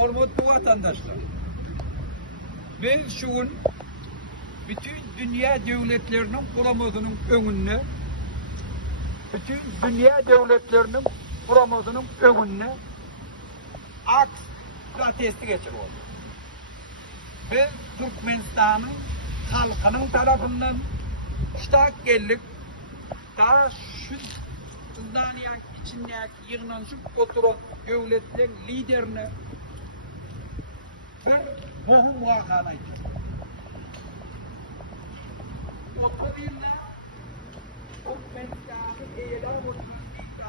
Hormatly vatandaşlar, biz şuun bütün dünya devletlerinin kuramazının önüne, bütün dünya devletlerinin kuramazının önüne aks protesti geçiriyoruz. Biz Türkmenistan'ın halkının tarafından iştahak geldik. Daha şu Kızdaniyak içindeki yığınlanışıp oturan devletlerin liderine bir boğum vakanaydı. Oturduğunda Türkmenistan'ı eylem oturduğu ilk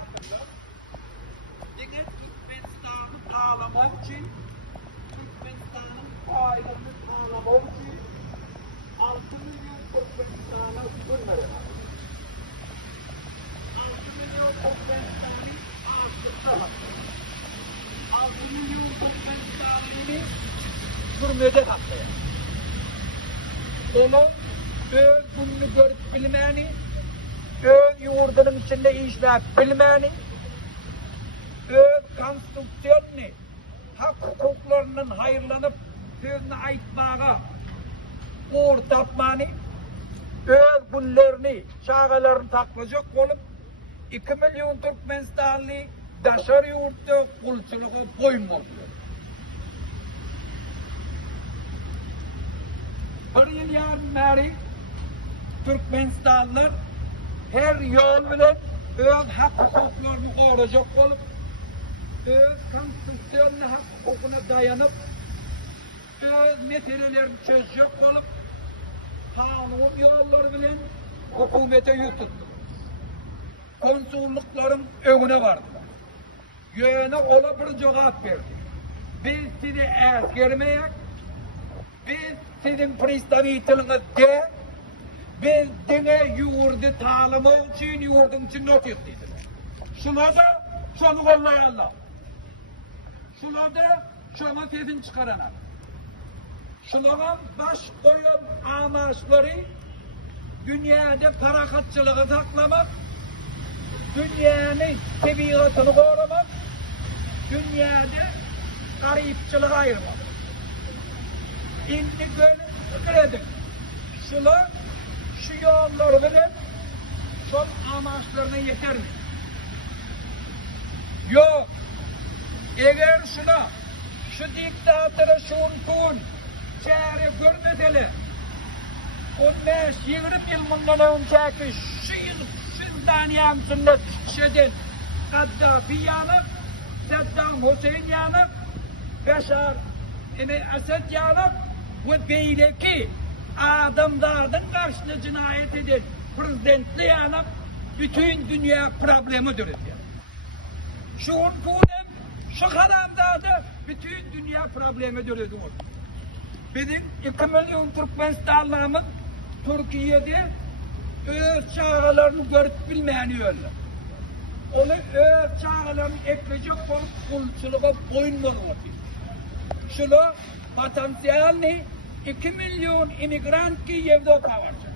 Dikkat Türkmenistan'ı sağlamak için, Türkmenistan'ın ayrımını sağlamak için 6 milyon Türkmenistan'a bunları var. 6 milyon Türkmenistan'ı ağırlıkta var. 6 milyon Türkmenistan'ı sürmede tatlıyor. Onun öz bunu görüp bilmeni, öz yurdunun içinde işlep bilmeni, öz konstrüksiyonunu, hak hukuklarının hayırlanıp sözünü aytmağa uğur tapmanı, öz günlerini, şağalarını taklayacak olup 2 milyon Türkmenistanlı daşar yurtta kulçuluğa boyun oluyor. Bir yıl yarın beri Türkmenistanlılar her yol bilen öz hak hukuklarını koruyacak olup, öz konstrüksiyonlu hak hukukuna dayanıp, öz meselelerini çözecek olup, kanun yolları bilen hükümete yüz tuttu. Konsullukların önüne vardılar. Yöne ola bir cevap verdi. Biz sizi ezgermeyek, biz sizin pristaviteliniz de, biz dine yurdu tanımak için yurdun için not ettiler. Şuna da şunu kollayanlar. Şuna da şuna sesini çıkaranlar. Şuna baş koyan amaçları dünyada parakatçılığı saklamak, dünyanın tabiatını korumak, dünyada garipçılığı ayırmak. İndi görelim. Şuna şu yolları verin, çok amaçlarına yeter mi? Yok. Eğer şuna, şu diktatörü şun çare görmeseli, 15-20 yıl bundan önceki şu daniyamsında şedin Kaddafi yanıp, Saddam Hüseyin yanıp, Beşar Esed yanıp ve beydeki adamlardan karşısında cinayet eden prezidentli yanıp bütün dünya problemidir. Şu problem, şu kalamda bütün dünya problemidir. Bizim 2 milyon Türkmenistanlı'nın Türkiye'de öz çağrılarını görüp bilmeyeni öyle. Onu öz çağrılarını ekleyecek olup kulçuluğa boyun vurulur. Şunu potansiyelini 2 milyon immigrant ki yevde kavarcı.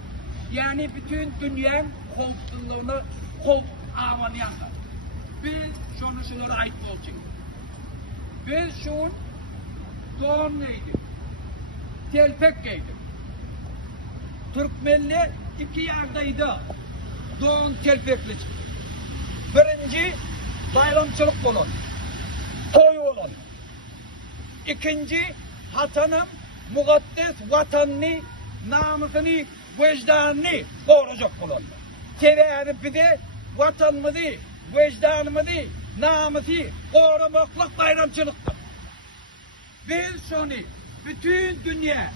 Yani bütün dünyanın korktuğuna kork avanı yakar. Biz şunları ait olacak. Biz şun doğum neydi? Telpek giydik. Türkmenli 2 yerdeydi. Doğum telpekli çıktı. Birinci bayramçılık olur. Toy olur. İkinci vatanım, mukaddes vatanını, namusunu, vicdanını koruyacak olur. Sebebi bize vatanımızı, vicdanımızı, namusu korumaklık bayramçılıktır. Biz şunu bütün dünya,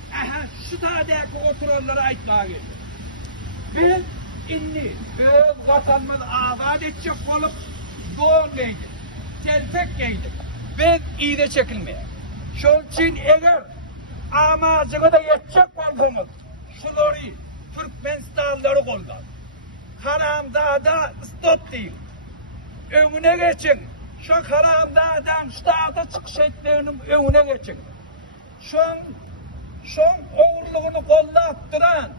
şu tadaki oturanlara aitmaya geldik. Biz inni öz vatanımızı azad edecek olup doğum giydik, telpek giydik. Biz iyice çekilmeye. Şunun için eğer amacını da yetecek olsanız şunları Türkmenistanlıları koldan. Karamdağ'da istot değil. Önüne geçin. Şu Karamdağ'dan şu dağda çıkış etlerinin önüne geçin. Şun oğurluğunu kollattıran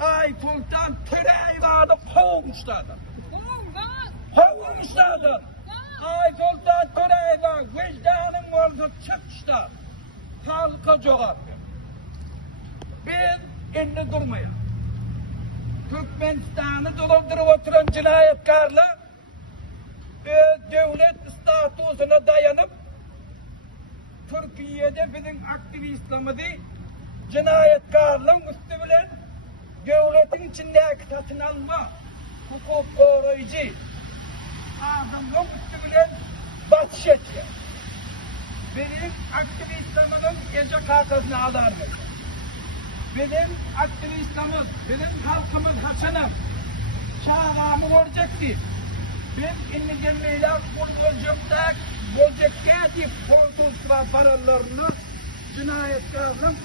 Aytul'dan Türeyva'da kovmuşlardı. Kovmuşlardı. Aytul'dan Türeyva vicdanın olsa çık açıkça cevap ver. Ben elini durmayayım. Türkmenistan'ı dolandırıp oturan cinayetkarlar devlet statüsüne dayanıp Türkiye'de bizim aktivistlerimizi cinayetkarlığın üstü bilen devletin içindeki satın alma hukuk koruyucu adamın üstü bilen batış ediyor. Benim aktivistlerimin gece kartasını alardı. Benim aktivistlerimiz, benim halkımız haçanım. Çağrağımı görecekti. Ben inni gelmeyle olacaktak, olacakken deyip korkunç ve paralarını cinayetkarlarım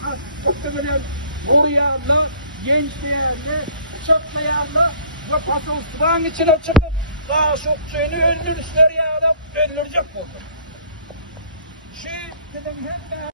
muhtemelen uyarlı, gençlerle, çatlayanlı ve patoslan içine çıkıp kaşık suyunu öldürüşler yağılıp öldürecek oldu. Şey dedim hep